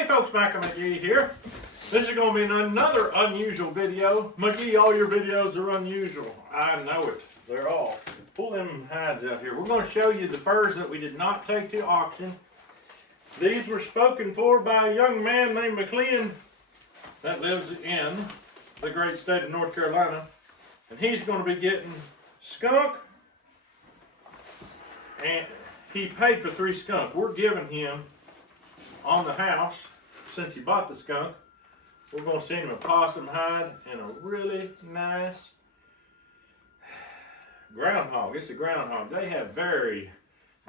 Hey folks, Michael McGee here. This is going to be another unusual video. McGee, all your videos are unusual. I know it. They're all. Pull them hides out here. We're going to show you the furs that we did not take to auction. These were spoken for by a young man named McLean that lives in the great state of North Carolina. And he's going to be getting skunk. And he paid for 3 skunk. We're giving him on the house, since he bought the skunk, we're going to send him a possum hide and a really nice groundhog. It's a groundhog. They have very,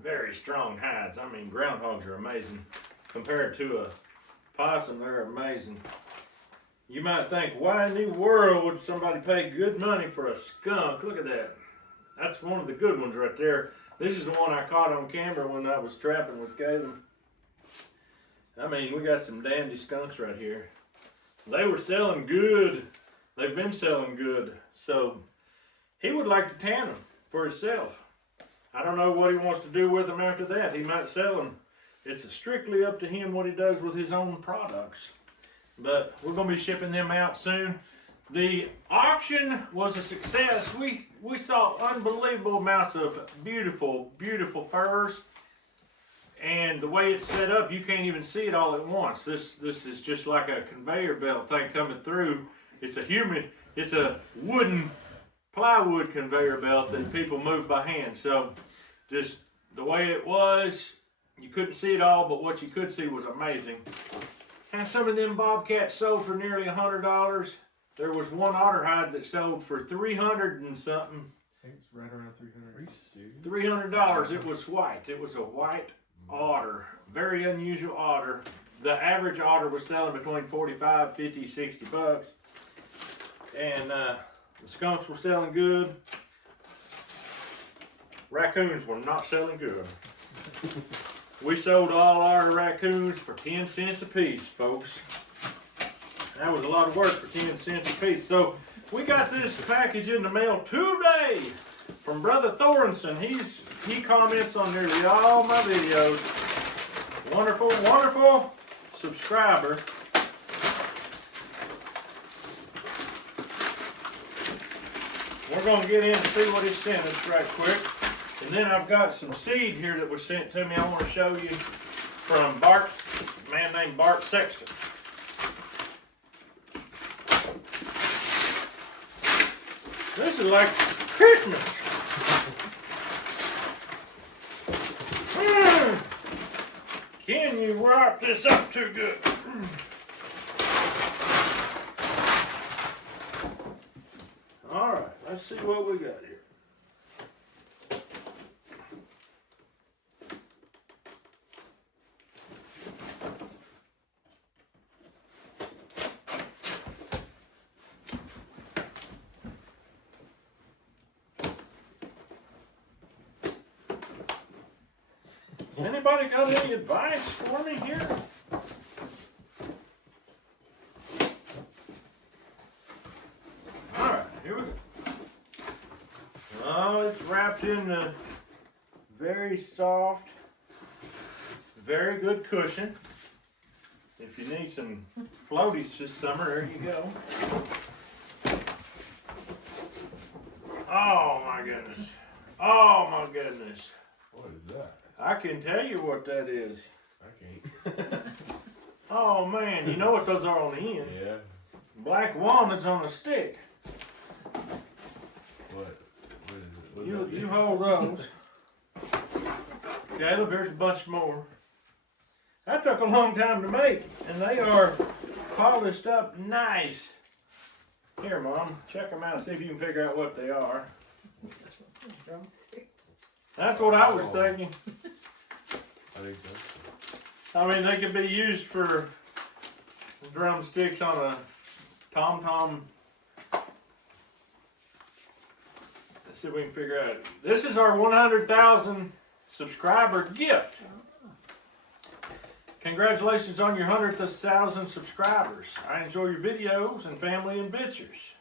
very strong hides. I mean, groundhogs are amazing. Compared to a possum, they're amazing. You might think, why in the world would somebody pay good money for a skunk? Look at that. That's one of the good ones right there. This is the one I caught on camera when I was trapping with Caleb. I mean, we got some dandy skunks right here. They were selling good. They've been selling good. So he would like to tan them for himself. I don't know what he wants to do with them after that. He might sell them. It's strictly up to him what he does with his own products. But we're going to be shipping them out soon. The auction was a success. We saw unbelievable amounts of beautiful, beautiful furs. And the way it's set up, you can't even see it all at once. This is just like a conveyor belt thing coming through. It's a wooden plywood conveyor belt that people move by hand. So just the way it was, you couldn't see it all, but what you could see was amazing. And some of them bobcats sold for nearly $100. There was one otter hide that sold for $300 and something. I think it's right around $300. $300. It was white. It was a white otter, very unusual otter. The average otter was selling between 45, 50, 60 bucks. And the skunks were selling good. Raccoons were not selling good. We sold all our raccoons for 10 cents a piece, folks. That was a lot of work for 10 cents a piece. So we got this package in the mail today from Brother Thorenson. He comments on nearly all my videos. Wonderful, wonderful subscriber. We're going to get in and see what he sent us right quick. And then I've got some seed here that was sent to me I want to show you from Bart, a man named Bart Sexton. This is like Christmas. Can you wrap this up too good? All right, let's see what we got here. Anybody got any advice for me here? Alright, here we go. Oh, it's wrapped in a very soft, very good cushion. If you need some floaties this summer, there you go. Oh my goodness. Oh my goodness. What is that? I can tell you what that is. I can't. Oh man, you know what those are on the end? Yeah. Black walnuts on a stick. What is it? You hold those. Caleb, here's a bunch more. That took a long time to make, and they are polished up nice. Here, Mom, check them out, see if you can figure out what they are. Drumsticks. That's what I was thinking. I think so. I mean, they could be used for drumsticks on a tom-tom. Let's see if we can figure out. This is our 100,000 subscriber gift. Congratulations on your 100,000 subscribers. I enjoy your videos and family adventures.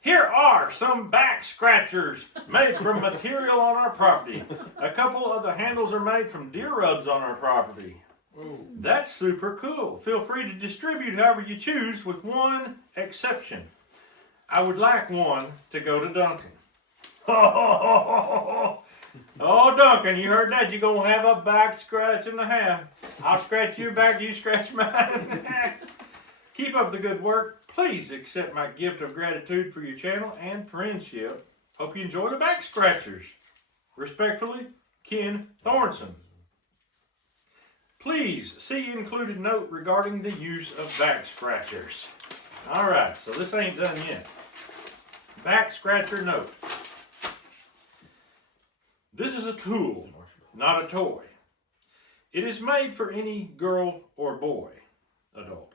Here are some back scratchers made from material on our property. A couple of the handles are made from deer rubs on our property. Oh. That's super cool. Feel free to distribute however you choose, with one exception. I would like one to go to Duncan. Oh, Duncan, you heard that? You're going to have a back scratch and a half. I'll scratch your back, you scratch mine. Keep up the good work. Please accept my gift of gratitude for your channel and friendship. Hope you enjoy the back scratchers. Respectfully, Ken Thornton. Please see included note regarding the use of back scratchers. Alright, so this ain't done yet. Back scratcher note. This is a tool, not a toy. It is made for any girl or boy, adult.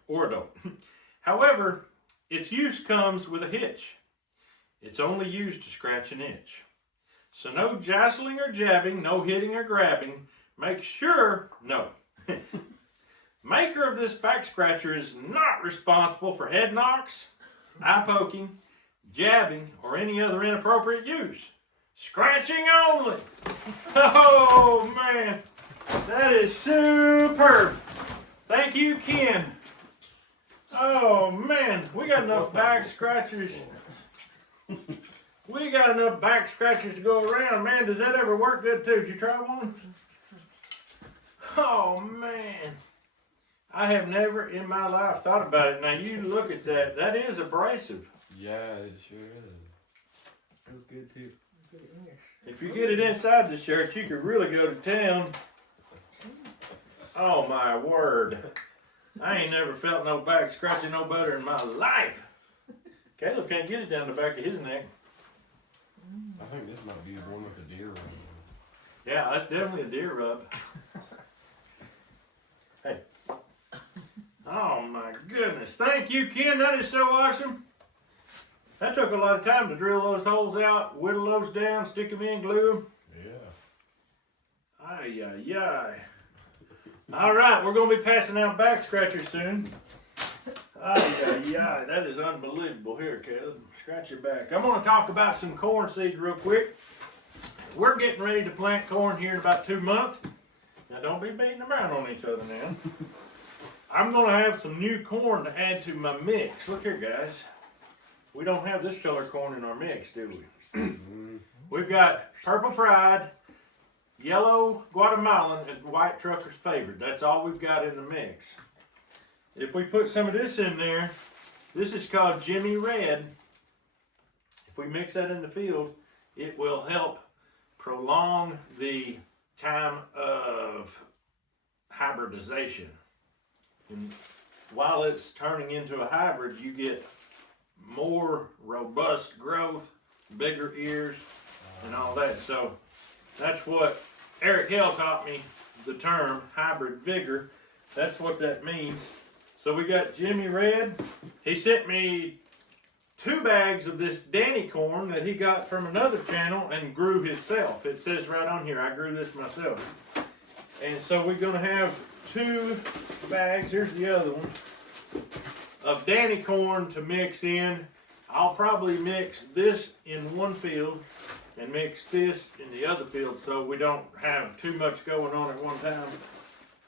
However, its use comes with a hitch. It's only used to scratch an itch. So no jostling or jabbing, no hitting or grabbing. Make sure, no. Maker of this back scratcher is not responsible for head knocks, eye poking, jabbing, or any other inappropriate use. Scratching only. Oh man, that is superb. Thank you, Ken. Oh man, we got enough back scratchers. We got enough back scratchers to go around. Man, does that ever work good too? Did you try one? Oh man, I have never in my life thought about it. Now you look at that. That is abrasive. Yeah, it sure is. It was good too. If you get it inside the shirt, you could really go to town. Oh my word. I ain't never felt no back scratching no better in my life. Caleb can't get it down the back of his neck. I think this might be the one with the deer rub. Yeah, that's definitely a deer rub. Hey. Oh my goodness. Thank you, Ken. That is so awesome. That took a lot of time to drill those holes out, whittle those down, stick them in, glue them. Yeah. Ay, ay, ay. All right, we're going to be passing out back scratchers soon. Ay, ay, ay. That is unbelievable. Here, Caleb, scratch your back. I'm going to talk about some corn seeds real quick. We're getting ready to plant corn here in about 2 months. Now, don't be beating them around on each other now. I'm going to have some new corn to add to my mix. Look here, guys. We don't have this color corn in our mix, do we? We've got Purple Pride, Yellow Guatemalan, and White Trucker's Favorite. That's all we've got in the mix. If we put some of this in there, this is called Jimmy Red. If we mix that in the field, it will help prolong the time of hybridization. And while it's turning into a hybrid, you get more robust growth, bigger ears, and all that. So that's what Eric Hill taught me, the term hybrid vigor. That's what that means. So we got Jimmy Red. He sent me 2 bags of this Danny corn that he got from another channel and grew himself. It says right on here, I grew this myself. And so we're gonna have 2 bags, here's the other one, of Danny corn to mix in. I'll probably mix this in one field and mix this in the other field so we don't have too much going on at one time.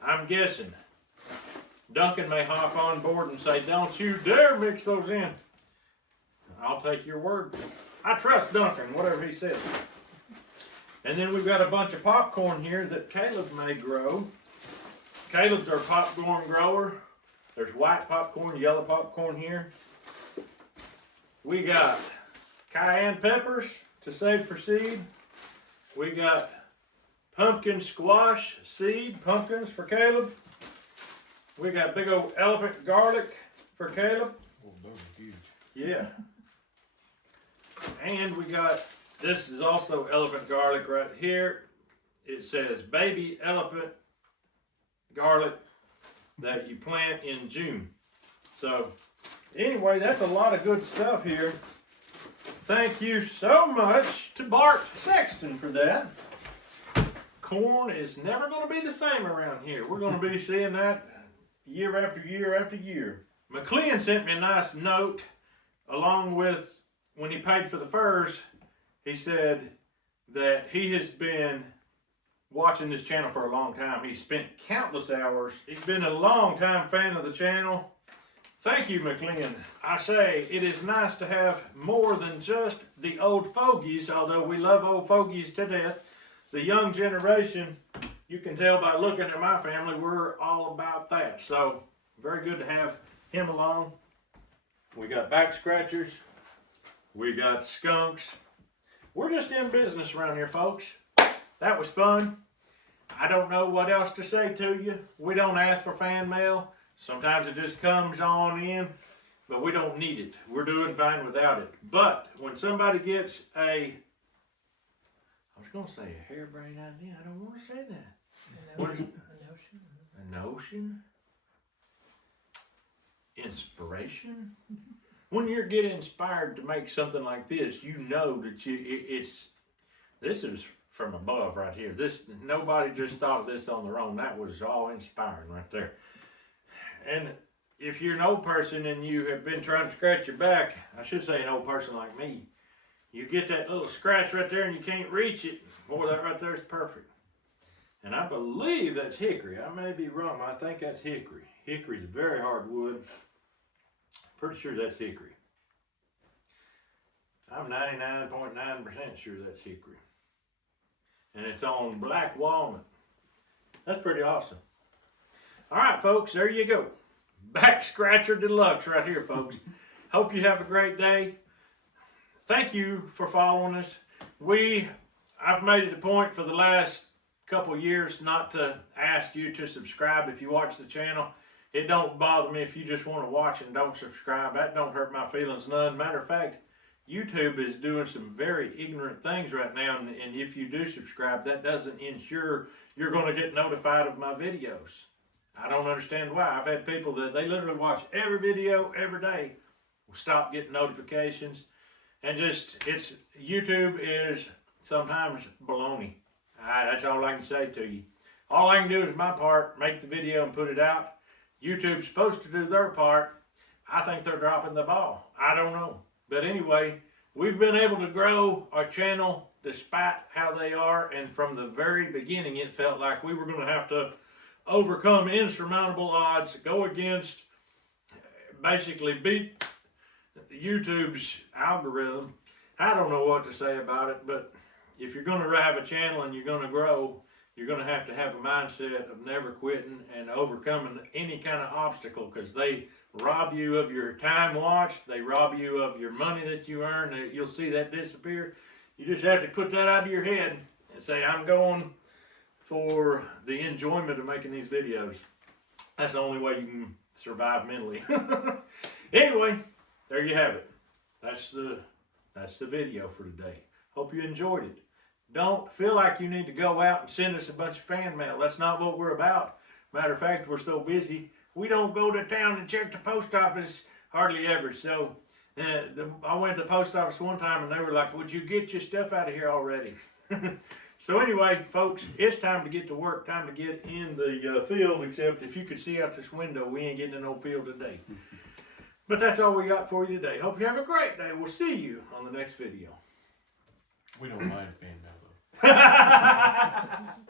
I'm guessing Duncan may hop on board and say, don't you dare mix those in. I'll take your word. I trust Duncan, whatever he says. And then we've got a bunch of popcorn here that Caleb may grow. Caleb's our popcorn grower. There's white popcorn, yellow popcorn here. We got cayenne peppers to save for seed. We got pumpkin squash seed, pumpkins for Caleb. We got big old elephant garlic for Caleb. Oh, those are huge. Yeah. And we got, this is also elephant garlic right here. It says baby elephant garlic that you plant in June. So anyway, that's a lot of good stuff here. Thank you so much to Bart Sexton for that. Corn is never going to be the same around here. We're going to be seeing that year after year after year. McLean sent me a nice note along with, when he paid for the furs, he said that he has been watching this channel for a long time. He's spent countless hours. He's been a long time fan of the channel. Thank you, McLean. I say, it is nice to have more than just the old fogies, although we love old fogies to death. The young generation, you can tell by looking at my family, we're all about that. So, very good to have him along. We got back scratchers. We got skunks. We're just in business around here, folks. That was fun. I don't know what else to say to you. We don't ask for fan mail. Sometimes it just comes on in, but we don't need it. We're doing fine without it. But when somebody gets I was going to say a harebrained idea. I don't want to say that. What is it? A notion? Inspiration? When you get inspired to make something like this, you know that this is from above right here. Nobody just thought of this on their own. That was all inspiring right there. And if you're an old person and you have been trying to scratch your back, I should say an old person like me, you get that little scratch right there and you can't reach it. Boy, that right there is perfect. And I believe that's hickory. I may be wrong. I think that's hickory. Hickory's a very hard wood. Pretty sure that's hickory. I'm 99.9% sure that's hickory. And it's on black walnut. That's pretty awesome. All right, folks, there you go. Back Scratcher Deluxe right here, folks. Hope you have a great day. Thank you for following us. I've made it a point for the last couple years not to ask you to subscribe if you watch the channel. It don't bother me if you just want to watch and don't subscribe. That don't hurt my feelings none. Matter of fact, YouTube is doing some very ignorant things right now, and if you do subscribe, that doesn't ensure you're going to get notified of my videos. I don't understand why. I've had people that they literally watch every video every day, stop getting notifications, and YouTube is sometimes baloney. That's all I can say to you. All I can do is my part, make the video and put it out. YouTube's supposed to do their part. I think they're dropping the ball. I don't know. But anyway, we've been able to grow our channel despite how they are, and from the very beginning it felt like we were going to have to overcome insurmountable odds, go against, basically beat YouTube's algorithm. I don't know what to say about it, but if you're going to have a channel and you're going to grow, you're going to have a mindset of never quitting and overcoming any kind of obstacle, because they rob you of your time watched, they rob you of your money that you earn. You'll see that disappear. You just have to put that out of your head and say, I'm going for the enjoyment of making these videos. That's the only way you can survive mentally. Anyway, there you have it. That's the video for today. Hope you enjoyed it. Don't feel like you need to go out and send us a bunch of fan mail. That's not what we're about. Matter of fact, we're so busy, we don't go to town and check the post office hardly ever. So I went to the post office one time and they were like, would you get your stuff out of here already? So anyway, folks, it's time to get to work, time to get in the field, except if you could see out this window, we ain't getting in no field today. But that's all we got for you today. Hope you have a great day. We'll see you on the next video. We don't mind fan mail though.